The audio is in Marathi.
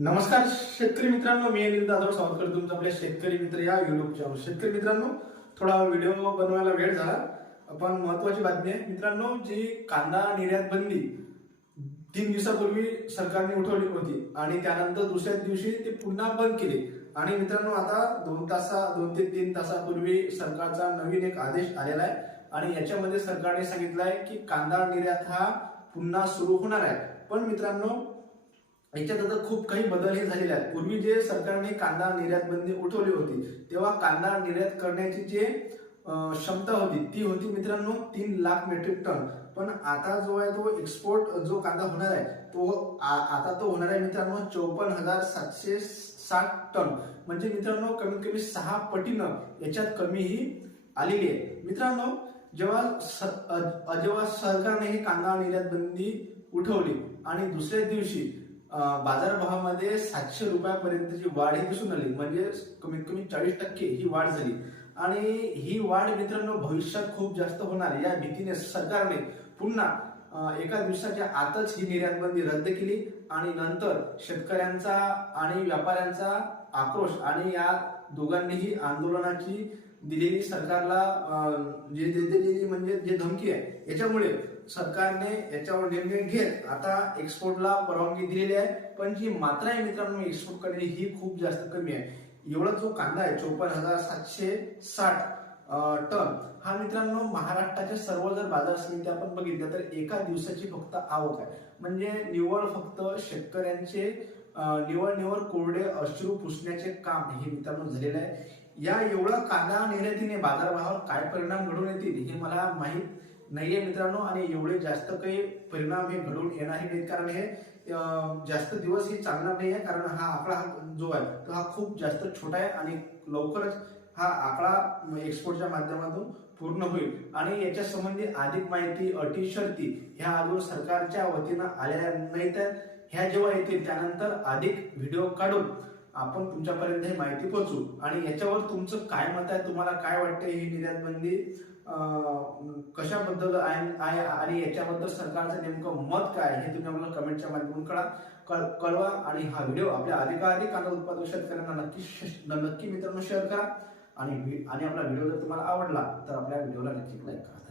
नमस्कार शेतकरी मित्रांनो मी अनिल जाधव सावंतकर तुमचं आपल्या शेतकरी मित्र या युट्यूब चॅनल शेतकरी मित्रांनो थोडा व्हिडिओ बनवायला वेळ झाला. पण महत्वाची बातमी आहे. मित्रांनो जी कांदा निर्यात बंदी तीन दिवसापूर्वी सरकारने उठवली होती आणि त्यानंतर दुसऱ्या दिवशी ते पुन्हा बंद केली. आणि मित्रांनो आता दोन तासा दोन ते तीन तासापूर्वी सरकारचा नवीन एक आदेश आलेला आहे. आणि याच्यामध्ये सरकारने सांगितलं आहे की कांदा निर्यात हा पुन्हा सुरू होणार आहे. पण मित्रांनो याच्यात आता खूप काही बदलही झालेले आहेत. पूर्वी जे सरकारने कांदा निर्यात बंदी उठवली होती तेव्हा कांदा निर्यात करण्याची जे क्षमता होती ती होती मित्रांनो तीन लाख मेट्रिक टन पण आता जो आहे तो एक्सपोर्ट जो कांदा होणार आहे तो आ- आता तो होणार आहे मित्रांनो चौपन्न हजार सातशे साठ टन म्हणजे मित्रांनो कमीत कमी सहा पटीनं याच्यात कमी ही आलेली आहे. मित्रांनो जेव्हा स- जेव्हा सरकारने ही कांदा निर्यात बंदी उठवली आणि दुसऱ्या दिवशी बाजारभावामध्ये सातशे रुपयापर्यंतची वाढ ही दिसून आली. म्हणजे कमीत कमी चाळीस टक्के ही वाढ झाली. आणि ही वाढ मित्रांनो भविष्यात खूप जास्त होणार या भीतीने सरकारने पुन्हा एका दिवसाच्या आतच ही निर्यात बंदी रद्द केली आणि नंतर शेतकऱ्यांचा आणि व्यापाऱ्यांचा आक्रोश आणि या दोघांनीही आंदोलनाची दिलेली सरकारला जे दिलेली म्हणजे जे धमकी आहे याच्यामुळे सरकारने याच्यावर निर्णय घेत आता एक्सपोर्टला परवानगी दिलेली आहे. पण जी मात्रा आहे मित्रांनो एक्सपोर्ट करण्याची ही खूप जास्त कमी आहे. एवढा जो कांदा आहे चोपन्न हजार सातशे साठ टन. हा मित्रांनो महाराष्ट्राच्या सर्व जर बाजार समिती आपण बघितल्या तर एका दिवसाची फक्त आवक आहे. म्हणजे निव्वळ फक्त शेतकऱ्यांचे निवळ निवळ कोरडे अश्रू पुसण्याचे काम हे मित्रांनो झालेलं आहे. या एवढा कांदा निर्यातीने बाजारभावावर काय परिणाम घडून येतील हे मला माहीत नाहीये मित्रांनो आणि एवढे जास्त काही परिणाम हे घडून येणार नाहीत. कारण हे जास्त दिवस हे चालणार नाही आहे कारण हा आकडा हा जो आहे तो हा खूप जास्त छोटा आहे आणि लवकरच हा आकडा एक्सपोर्टच्या माध्यमातून पूर्ण होईल. आणि याच्या संबंधी अधिक माहिती अटी शर्ती ह्या अजून सरकारच्या वतीनं आलेल्या नाहीत. आहेत. ह्या जेव्हा येतील त्यानंतर अधिक व्हिडिओ काढून आपण तुमच्यापर्यंत ही माहिती पोहोचू. आणि याच्यावर तुमचं काय मत आहे तुम्हाला काय वाटतं ही निर्यात बंदी कशाबद्दल आहे आणि याच्याबद्दल सरकारचं नेमकं मत काय हे तुम्ही आम्हाला कमेंटच्या माध्यमातून कळा कळ- कळवा. आणि हा व्हिडिओ आपल्या अधिकाधिक कांदा उत्पादक शेतकऱ्यांना नक्की श- नक्की मित्रांनो शेअर करा. आणि व्हि- आणि आपला व्हिडिओ जर तुम्हाला आवडला तर आपल्या व्हिडिओला नक्की लाईक करा.